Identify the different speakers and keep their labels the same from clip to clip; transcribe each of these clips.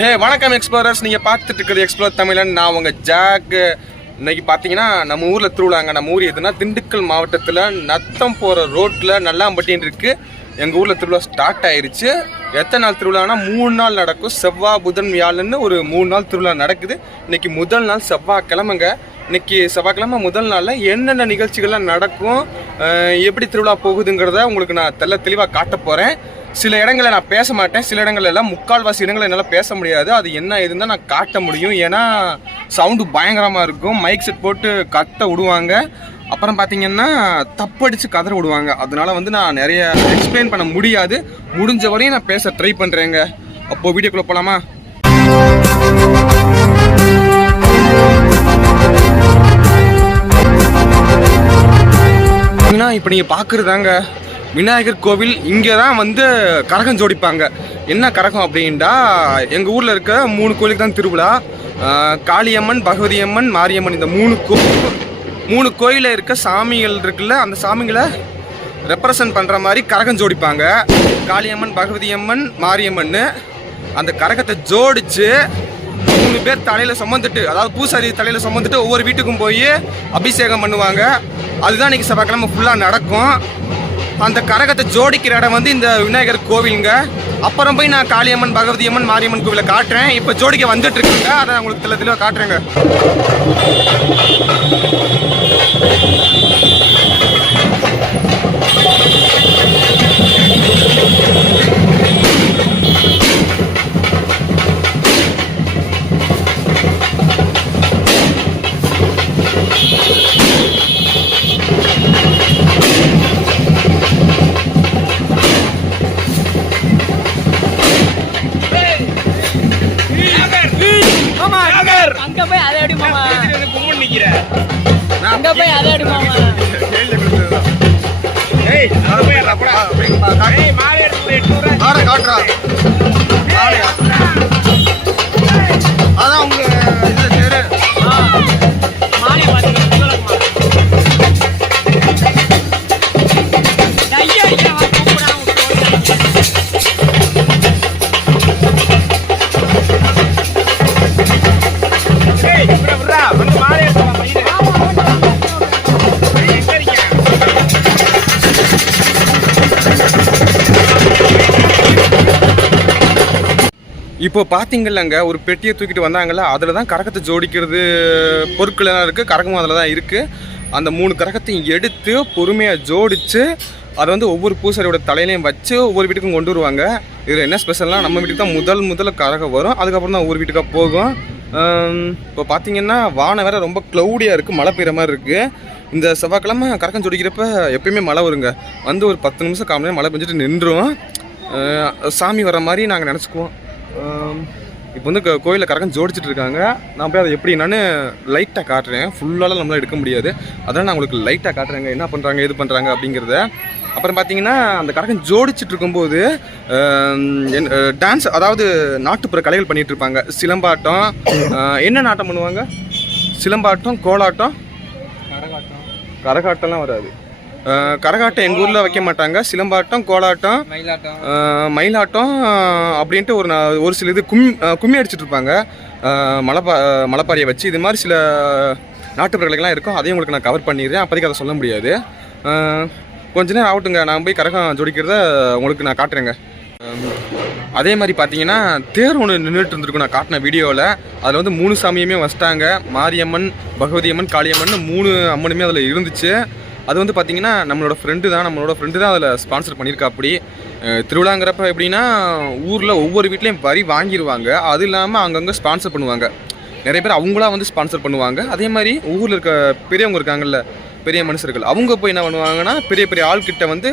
Speaker 1: ஏ வணக்கம் எக்ஸ்ப்ளோரர்ஸ் நீங்கள் பார்த்துட்டு இருக்கிறது எக்ஸ்ப்ளோர் தமிழன். நான் உங்கள் ஜாக் இன்னைக்கு பார்த்தீங்கன்னா நம்ம ஊரில் திருவிழாங்க. நம்ம ஊர் எதுனா திண்டுக்கல் மாவட்டத்தில் நத்தம் போகிற ரோட்டில் நல்லாம்பட்டின்னு இருக்குது எங்கள் ஊரில் திருவிழா ஸ்டார்ட் ஆயிடுச்சு எத்தனை நாள் திருவிழானா மூணு நாள் நடக்கும். செவ்வாய் புதன் வியாழன்னு ஒரு மூணு நாள் திருவிழா நடக்குது. இன்னைக்கு முதல் நாள் செவ்வாய்க்கிழமைங்க. இன்னைக்கு செவ்வாய்க்கிழமை முதல் நாளில் என்னென்ன நிகழ்ச்சிகள்லாம் நடக்கும் எப்படி திருவிழா போகுதுங்கிறத உங்களுக்கு நான் தெல்ல தெளிவாக காட்ட போகிறேன் சில இடங்களை நான் பேச மாட்டேன். சில இடங்கள் எல்லாம் முக்கால்வாசி இடங்கள் என்னால் பேச முடியாது. அது என்ன ஏதுன்னு தான் நான் காட்ட முடியும். ஏன்னா சவுண்டு பயங்கரமாக இருக்கும். மைக் செட் போட்டு கத்த விடுவாங்க. அப்புறம் பார்த்தீங்கன்னா தப்படிச்சு கதற விடுவாங்க. அதனால வந்து நான் நிறைய எக்ஸ்பிளைன் பண்ண முடியாது. முடிஞ்ச வரையும் நான் பேச ட்ரை பண்ணுறேங்க அப்போது வீடியோக்குள்ளே போகலாமா இப்போ நீங்கள் பார்க்குறதாங்க விநாயகர் கோவில் இங்கே தான் வந்து கரகம் ஜோடிப்பாங்க. என்ன கரகம் அப்படின்டா எங்கள் ஊரில் இருக்க மூணு கோயிலுக்கு தான் திருவிழா காளியம்மன் பகவதி அம்மன் மாரியம்மன் இந்த மூணு கோவில் மூணு கோயிலில் இருக்க சாமிகள் இருக்குல்ல அந்த சாமிகளை ரெப்ரசன்ட் பண்ணுற மாதிரி கரகம் ஜோடிப்பாங்க. காளியம்மன் பகவதி அம்மன் மாரியம்மன் அந்த கரகத்தை ஜோடித்து மூணு பேர் தலையில் சுமந்துட்டு அதாவது பூசாரி தலையில் சுமந்துட்டு ஒவ்வொரு வீட்டுக்கும் போய் அபிஷேகம் பண்ணுவாங்க. அதுதான் இன்னைக்கு செவ்வாய்க்கிழமை ஃபுல்லாக நடக்கும். அந்த கரகத்தை ஜோடிக்கிற இடம் வந்து இந்த விநாயகர் கோவிலுங்க. அப்புறம் போய் நான் காளியம்மன் பகவதி அம்மன் மாரியம்மன் கோவிலை காட்டுறேன். இப்போ ஜோடிக்க வந்துட்டு இருக்குங்க. அதை உங்களுக்கு தெளிவா தெளிவாக காட்டுறேங்க. காட்டுறா. இப்போ பார்த்தீங்கல்லங்க ஒரு பெட்டியை தூக்கிட்டு வந்தாங்கல்ல அதில் தான் கரகத்தை ஜோடிக்கிறது பொருட்கள் எல்லாம் இருக்குது கரகமும் அதில் தான் இருக்குது அந்த மூணு கரகத்தையும் எடுத்து பொறுமையாக ஜோடித்து அதை வந்து ஒவ்வொரு பூசாரியோட தலையிலையும் வச்சு ஒவ்வொரு வீட்டுக்கும் கொண்டு வருவாங்க. இதில் என்ன ஸ்பெஷல்னால் நம்ம வீட்டுக்கு தான் முதல் முதல்ல கரகம் வரும். அதுக்கப்புறம் தான் ஒவ்வொரு வீட்டுக்காக போகும். இப்போ பார்த்தீங்கன்னா வானம் வேற ரொம்ப க்ளௌடியாக இருக்குது மழை பெய்கிற மாதிரி இருக்குது இந்த செவ்வாய்க்கிழமை கரகம் ஜோடிக்கிறப்ப எப்பயுமே மழை வருங்க. வந்து ஒரு பத்து நிமிஷம் காம மழை பெஞ்சிட்டு நின்றும். சாமி வர மாதிரி நாங்கள் நினச்சிக்குவோம். இப்போ வந்து கோயிலில் கரகம் ஜோடிச்சிட்டு இருக்காங்க. நான் போய் அதை எப்படி நான் லைட்டாக காட்டுறேன். ஃபுல்லாலாம் நம்மளால் எடுக்க முடியாது. அதனால் நான் உங்களுக்கு லைட்டாக காட்டுறேங்க. என்ன பண்ணுறாங்க எது பண்ணுறாங்க அப்படிங்கிறத. அப்புறம் பார்த்தீங்கன்னா அந்த கரகம் ஜோடிச்சிட்டு இருக்கும்போது டான்ஸ் அதாவது நாட்டுப்புற கலைகள் பண்ணிட்டு இருப்பாங்க. சிலம்பாட்டம் என்ன நாட்டம் பண்ணுவாங்க? சிலம்பாட்டம் கோலாட்டம்? கரகாட்டம்லாம் வராது. கரகாட்டம் எங்கள் ஊரில் வைக்க மாட்டாங்க. சிலம்பாட்டம் கோலாட்டம்
Speaker 2: மயிலாட்டம்.
Speaker 1: அப்படின்ட்டு ஒரு ஒரு சில இது கும் கும்மி அடிச்சிட்டு இருப்பாங்க. மலைப்பா மலைப்பாரியை வச்சு. இது மாதிரி சில நாட்டுப்புறங்கள்லாம் இருக்கும். அதையும் உங்களுக்கு நான் கவர் பண்ணிடுறேன். அப்போதைக்கு அதை சொல்ல முடியாது. கொஞ்ச நேரம் ஆகட்டுங்க. நான் போய் கரகம் ஜோடிக்கிறத உங்களுக்கு நான் காட்டுறேங்க. அதே மாதிரி பார்த்தீங்கன்னா தேர் ஒன்று நின்றுட்டு இருந்திருக்கும். நான் காட்டின வீடியோவில் அதில் வந்து மூணு சாமியுமே வச்சிட்டாங்க மாரியம்மன் பகவதி அம்மன் காளியம்மன் மூணு அம்மனுமே அதில் இருந்துச்சு. அது வந்து பார்த்தீங்கன்னா நம்மளோட ஃப்ரெண்டு தான் நம்மளோட ஃப்ரெண்டு தான் அதில் ஸ்பான்சர் பண்ணியிருக்கா. அப்படி திருவிழாங்கிறப்ப எப்படின்னா ஊரில் ஒவ்வொரு வீட்லேயும் வரி வாங்கிடுவாங்க அது இல்லாமல் அங்கங்கே ஸ்பான்சர் பண்ணுவாங்க. நிறைய பேர் அவங்களா வந்து ஸ்பான்சர் பண்ணுவாங்க. அதே மாதிரி ஊரில் இருக்க பெரியவங்க இருக்காங்கல்ல பெரிய மனுஷர்கள் அவங்க போய் என்ன பண்ணுவாங்கன்னா பெரிய பெரிய ஆள்கிட்ட வந்து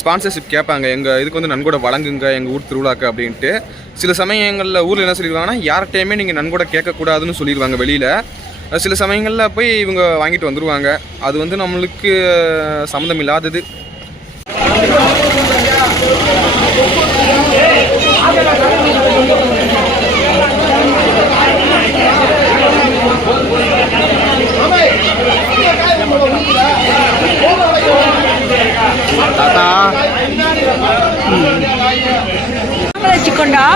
Speaker 1: ஸ்பான்சர்ஷிப் கேட்பாங்க. எங்கள் இதுக்கு வந்து நன்கொடை வழங்குங்க எங்கள் ஊர் திருவிழாக்கு அப்படின்ட்டு. சில சமயங்களில் ஊரில் என்ன சொல்லிடுவாங்கன்னா யார்கிட்டையுமே நீங்கள் நன்கொடை கேட்கக்கூடாதுன்னு சொல்லிடுவாங்க வெளியில். சில சமயங்களில் போய் இவங்க வாங்கிட்டு வந்துடுவாங்க அது வந்து நம்மளுக்கு சம்மந்தம் இல்லாதது. தாத்தா.
Speaker 2: வச்சுக்கொண்டா.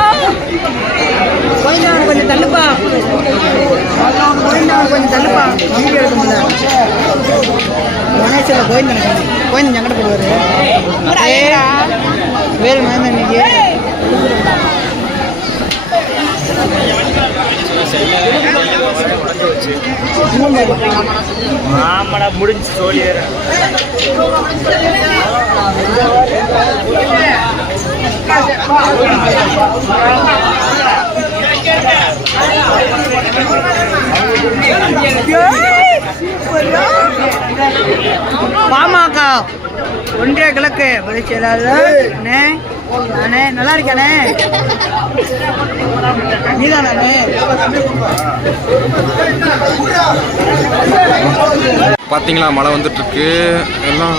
Speaker 2: கொஞ்சம் தள்ளுப்பா. வீடியோ எடுக்க முடியல.
Speaker 3: கணேசில் கோயந்தன் கோயந்தன் எங்கிட்ட போடுவார். வேறு மாதிரி இன்னைக்கு
Speaker 4: ஆமாடா முடிஞ்சு சோழியற
Speaker 3: பாமக ஒன்றிய கிழக்கு. பொதுச் செயலாளர் அண்ணே அண்ணே நல்லா இருக்கானே நீதானே
Speaker 1: பார்த்தீங்களா மழை வந்துட்டு இருக்கு. எல்லாம்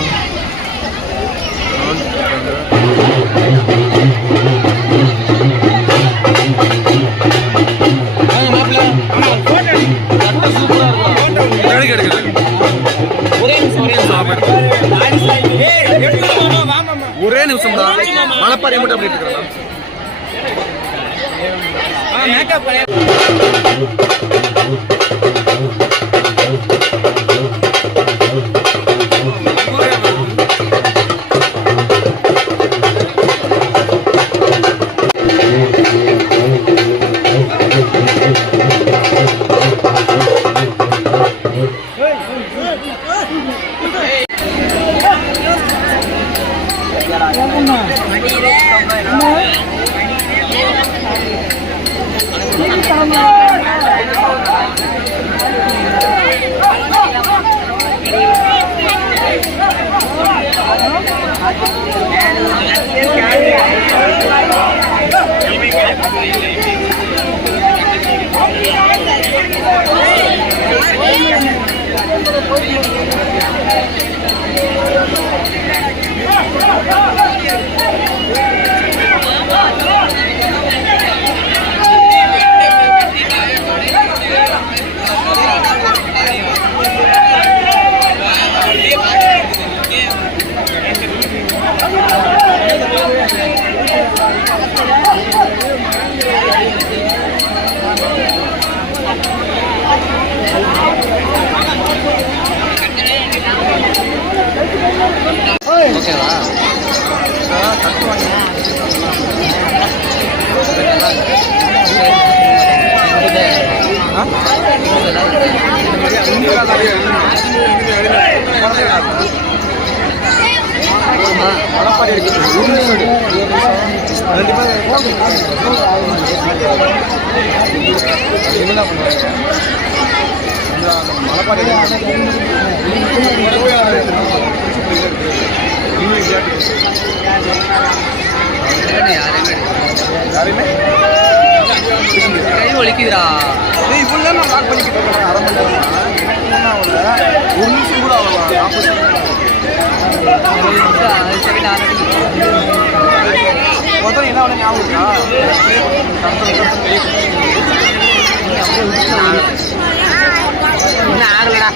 Speaker 1: Acá. Thank you. வச்சிங்களா மடப்பாடி அடிச்சு மடப்பாடி
Speaker 2: கை ஒலிக்குதுடா
Speaker 1: ஏய் இவ்வளோ நேரம் நான் லாக் பண்ணிக்கிட்டு இருக்கேன். அரை மணி நேரம்? எனக்கு ஒன்றும் ஆகல ஒரு நிமிஷம் கூட ஆகலாம் நாற்பது மொத்தம் என்ன ஆகல ஞாபகம் இருக்கா?
Speaker 2: இன்னும் ஆகலடா.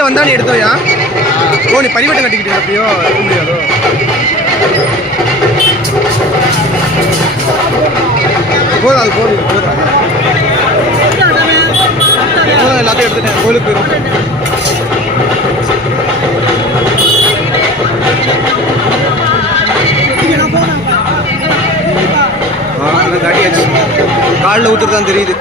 Speaker 1: வீட்டில் வந்தா நீ எடுத்தோயா ஓ நீ பரிவட்டம் கட்டிக்கிட்டு எப்பயோ எடுக்க முடியாதோ? போதும் அது போதும் போதும் எல்லாத்தையும் எடுத்துட்டேன். கோயிலுக்கு போயிடும் காட்டியாச்சு காலில் ஊற்றுறது தான் தெரியுது.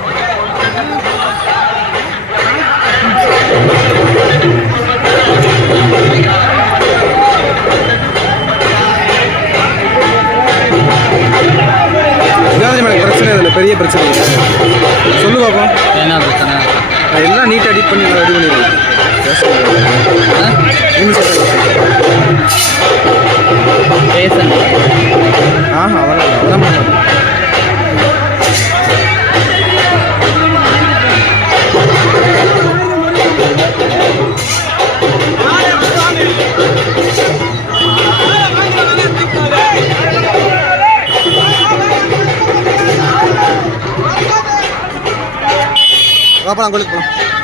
Speaker 1: பிரச்சனை சொல்லு பாப்போம்
Speaker 2: என்ன பிரச்சனை?
Speaker 1: எல்லாம் நீட்டாக எடிட் பண்ணி ரெடி பண்ணிடுவேன் நீங்க சொல்லுங்க.
Speaker 2: பேசணும்
Speaker 1: ஆஹா வாப்பா போலாம் கோயிலுக்கு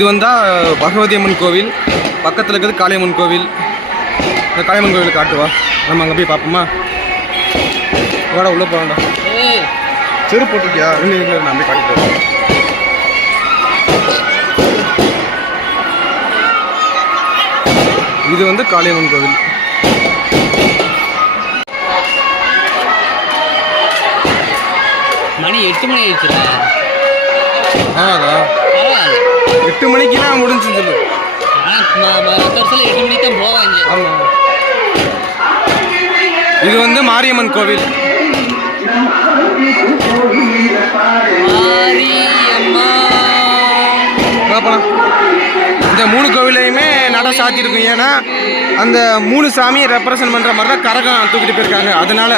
Speaker 1: இது வந்தா பகவதி அம்மன் கோவில். பக்கத்தில் இருக்கிறது காளியம்மன் கோவில். இந்த காளியம்மன் கோவில் காட்டுவா நம்ம அங்கே போய் பார்ப்போமா? வாடா உள்ளே
Speaker 2: ஏய்.
Speaker 1: செருப்பு போட்டிருக்கியா? இல்லை இல்லை நான் போய் காட்டிட்டு. இது வந்து காளியம்மன் கோவில்.
Speaker 2: மணி எட்டு மணி
Speaker 1: ஆதா
Speaker 2: பரவாயில்ல
Speaker 1: எட்டு மணிக்கெல்லாம் சொல்லு.
Speaker 2: வருஷத்தில் எட்டு மணிக்கு தான் போவாங்க.
Speaker 1: ஆமாம் இது வந்து மாரியம்மன் கோவில். இந்த மூணு கோவிலையுமே நட சாத்தியிருக்கும் ஏன்னா அந்த மூணு சாமியை ரெப்ரசன்ட் பண்ணுற மாதிரி தான் கரகம் தூக்கிட்டு போயிருக்காங்க. அதனால.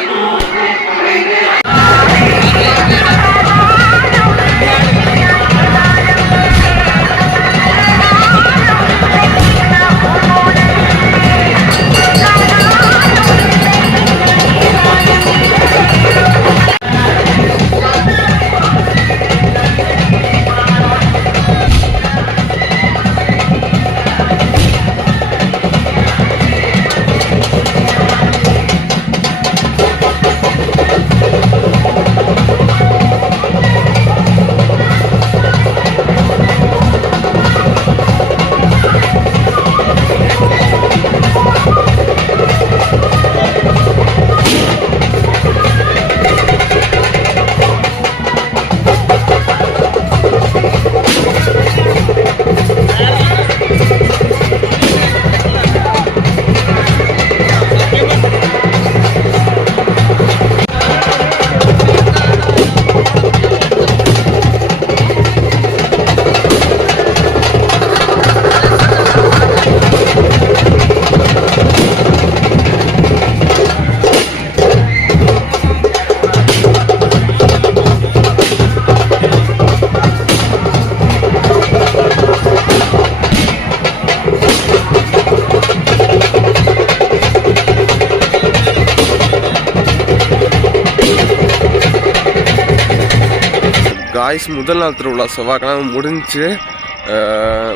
Speaker 5: காய்ஸ் முதல் நாள் திருவிழா செவ்வாய்க்கிழமை முடிஞ்சு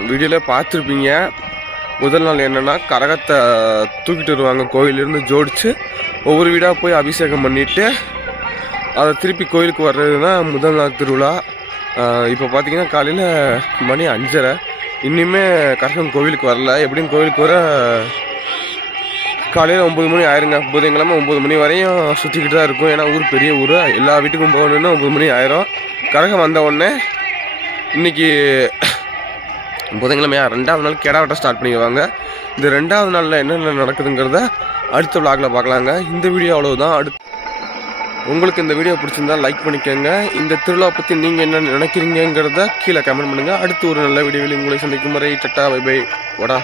Speaker 5: வீடியோவில் பார்த்துருப்பீங்க. முதல் நாள் என்னென்னா கரகத்தை தூக்கிட்டு வருவாங்க கோயிலிருந்து ஜோடித்து ஒவ்வொரு வீடாக போய் அபிஷேகம் பண்ணிவிட்டு அதை திருப்பி கோயிலுக்கு வர்றது தான் முதல் நாள் திருவிழா. இப்போ பார்த்தீங்கன்னா காலையில் மணி அஞ்சரை. இன்னுமே கரகம் கோவிலுக்கு வரல. எப்படியும் கோவிலுக்கு வர காலையில் ஒம்பது மணி ஆயிருங்க. புதன்கிழமை ஒம்பது மணி வரையும் சுற்றிக்கிட்டு தான் இருக்கும். ஏன்னா ஊர் பெரிய ஊர் எல்லா வீட்டுக்கும் போகணுன்னா ஒம்பது மணி ஆயிரும். கரகம் வந்த உடனே இன்றைக்கி புதன்கிழமையா? ரெண்டாவது நாள் கெடா வெட்ட ஸ்டார்ட் பண்ணிடுவாங்க. இந்த ரெண்டாவது நாளில் என்னென்ன நடக்குதுங்கிறத அடுத்த விளாகில் பார்க்கலாங்க. இந்த வீடியோ அவ்வளவுதான். அடுத்து உங்களுக்கு இந்த வீடியோ பிடிச்சிருந்தா லைக் பண்ணிக்கோங்க. இந்த திருவிழா பற்றி நீங்கள் என்ன நினைக்கிறீங்கிறத கீழே கமெண்ட் பண்ணுங்கள் அடுத்து ஒரு நல்ல வீடியோவில் உங்களை சந்திக்கும் வரை டட்டா பை பை வடா.